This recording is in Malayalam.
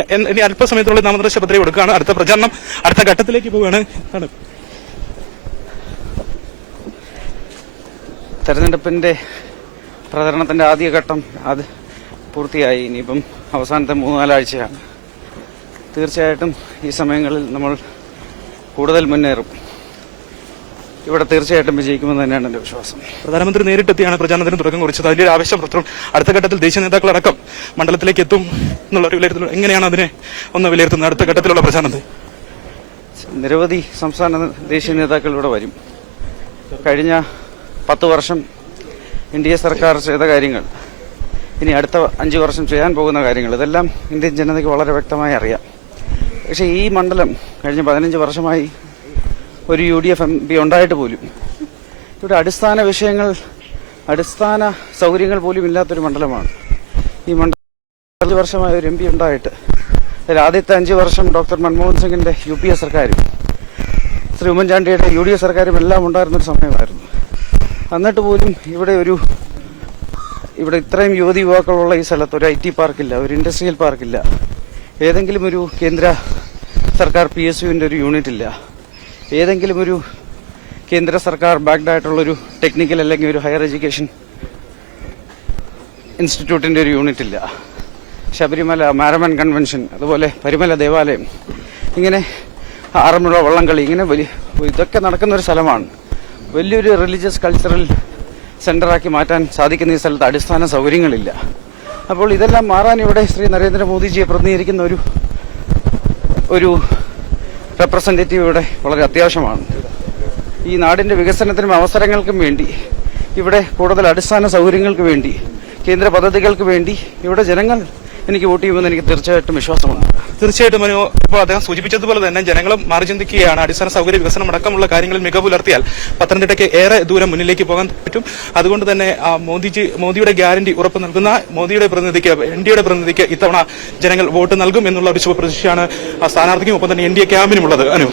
ഇനി അല്പസമയത്തുള്ള നാമനിർദ്ദേശ പത്രിക കൊടുക്കുകയാണ്. അടുത്ത പ്രചാരണം അടുത്ത ഘട്ടത്തിലേക്ക് പോവുകയാണ്. തെരഞ്ഞെടുപ്പിന്റെ പ്രചരണത്തിന്റെ ആദ്യഘട്ടം അത് പൂർത്തിയായി. ഇനിയിപ്പം അവസാനത്തെ 3-4 ആഴ്ചയാണ്. തീർച്ചയായിട്ടും ഈ സമയങ്ങളിൽ നമ്മൾ കൂടുതൽ മുന്നേറും. ഇവിടെ തീർച്ചയായിട്ടും വിജയിക്കുമെന്ന് തന്നെയാണ് എന്റെ വിശ്വാസം. പ്രധാനമന്ത്രി നേരിട്ടെത്തിയാണ് പ്രചാരണത്തിന് തുടക്കം കുറിച്ചത്. അതിന്റെ ആവശ്യം അടുത്ത ഘട്ടത്തിൽ ദേശീയ നേതാക്കളടക്കം മണ്ഡലത്തിലേക്ക് എത്തും എന്നുള്ള ഒരു വിലയിരുത്തൽ എങ്ങനെയാണ് അതിനെ ഒന്ന് വിലയിരുത്തുന്നത്? അടുത്ത ഘട്ടത്തിലുള്ള പ്രചാരണത്തിൽ നിരവധി സംസ്ഥാന ദേശീയ നേതാക്കൾ ഇവിടെ വരും. കഴിഞ്ഞ 10 വർഷം NDA സർക്കാർ ചെയ്ത കാര്യങ്ങൾ, ഇനി അടുത്ത 5 വർഷം ചെയ്യാൻ പോകുന്ന കാര്യങ്ങൾ, ഇതെല്ലാം ഇന്ത്യൻ ജനതയ്ക്ക് വളരെ വ്യക്തമായി അറിയാം. പക്ഷേ ഈ മണ്ഡലം കഴിഞ്ഞ 15 വർഷമായി ഒരു UDF MP ഉണ്ടായിട്ട് പോലും ഇവിടെ അടിസ്ഥാന വിഷയങ്ങൾ, അടിസ്ഥാന സൗകര്യങ്ങൾ പോലും ഇല്ലാത്തൊരു മണ്ഡലമാണ് ഈ മണ്ഡലം. 5 വർഷമായ ഒരു MP ഉണ്ടായിട്ട് അതിൽ ആദ്യത്തെ 5 വർഷം ഡോക്ടർ മൻമോഹൻ സിംഗിന്റെ UPA സർക്കാരും ശ്രീ ഉമ്മൻചാണ്ടിയുടെ UDF സർക്കാരും എല്ലാം ഉണ്ടായിരുന്നൊരു സമയമായിരുന്നു. എന്നിട്ട് പോലും ഇവിടെ ഇത്രയും യുവതി യുവാക്കളുള്ള ഈ സ്ഥലത്ത് ഒരു IT പാർക്കില്ല, ഒരു ഇൻഡസ്ട്രിയൽ പാർക്കില്ല, ഏതെങ്കിലും ഒരു കേന്ദ്ര സർക്കാർ PSUവിന്റെ ഒരു യൂണിറ്റ് ഇല്ല, ഏതെങ്കിലും ഒരു കേന്ദ്ര സർക്കാർ ബാക്ക്ഡ് ആയിട്ടുള്ളൊരു ടെക്നിക്കൽ അല്ലെങ്കിൽ ഒരു ഹയർ എഡ്യൂക്കേഷൻ ഇൻസ്റ്റിറ്റ്യൂട്ടിന്റെ ഒരു യൂണിറ്റ് ഇല്ല. ശബരിമല മാരമൺ കൺവെൻഷൻ, അതുപോലെ പരിമല ദേവാലയം, ഇങ്ങനെ ആറന്മുള വള്ളംകളി, ഇങ്ങനെ ഇതൊക്കെ നടക്കുന്ന ഒരു സ്ഥലമാണ്. വലിയൊരു റിലീജിയസ് കൾച്ചറൽ സെന്ററാക്കി മാറ്റാൻ സാധിക്കുന്ന ഈ സ്ഥലത്ത് അടിസ്ഥാന സൗകര്യങ്ങളില്ല. അപ്പോൾ ഇതെല്ലാം മാറാൻ ഇവിടെ ശ്രീ നരേന്ദ്രമോദിജിയെ പ്രതിനിധീകരിക്കുന്ന ഒരു റെപ്രസെന്റേറ്റീവ് ഇവിടെ വളരെ അത്യാവശ്യമാണ്. ഈ നാടിന്റെ വികസനത്തിനും അവസരങ്ങൾക്കും വേണ്ടി, ഇവിടെ കൂടുതൽ അടിസ്ഥാന സൗകര്യങ്ങൾക്ക് വേണ്ടി, കേന്ദ്ര പദ്ധതികൾക്ക് വേണ്ടി ഇവിടെ ജനങ്ങൾ എനിക്ക് വോട്ട് ചെയ്യുമെന്ന് എനിക്ക് തീർച്ചയായിട്ടും വിശ്വാസമുണ്ട്. തീർച്ചയായിട്ടും ഇപ്പോൾ അദ്ദേഹം സൂചിപ്പിച്ചതുപോലെ തന്നെ ജനങ്ങളും മാറി ചിന്തിക്കുകയാണ്. അടിസ്ഥാന സൗകര്യ വികസനം അടക്കമുള്ള കാര്യങ്ങളിൽ മികവ് പുലർത്തിയാൽ പത്തനംതിട്ടയ്ക്ക് ഏറെ ദൂരം മുന്നിലേക്ക് പോകാൻ പറ്റും. അതുകൊണ്ട് തന്നെ മോദിയുടെ ഗ്യാരണ്ടി ഉറപ്പ് നൽകുന്ന മോദിയുടെ പ്രതിനിധിക്ക്, NDAയുടെ പ്രതിനിധിക്ക് ഇത്തവണ ജനങ്ങൾ വോട്ട് നൽകും എന്നുള്ള ഒരു ശുഭപ്രതീക്ഷയാണ് സ്ഥാനാർത്ഥിക്കും ഒപ്പം തന്നെ NDA ക്യാമ്പിനുമുള്ളത്. അനു.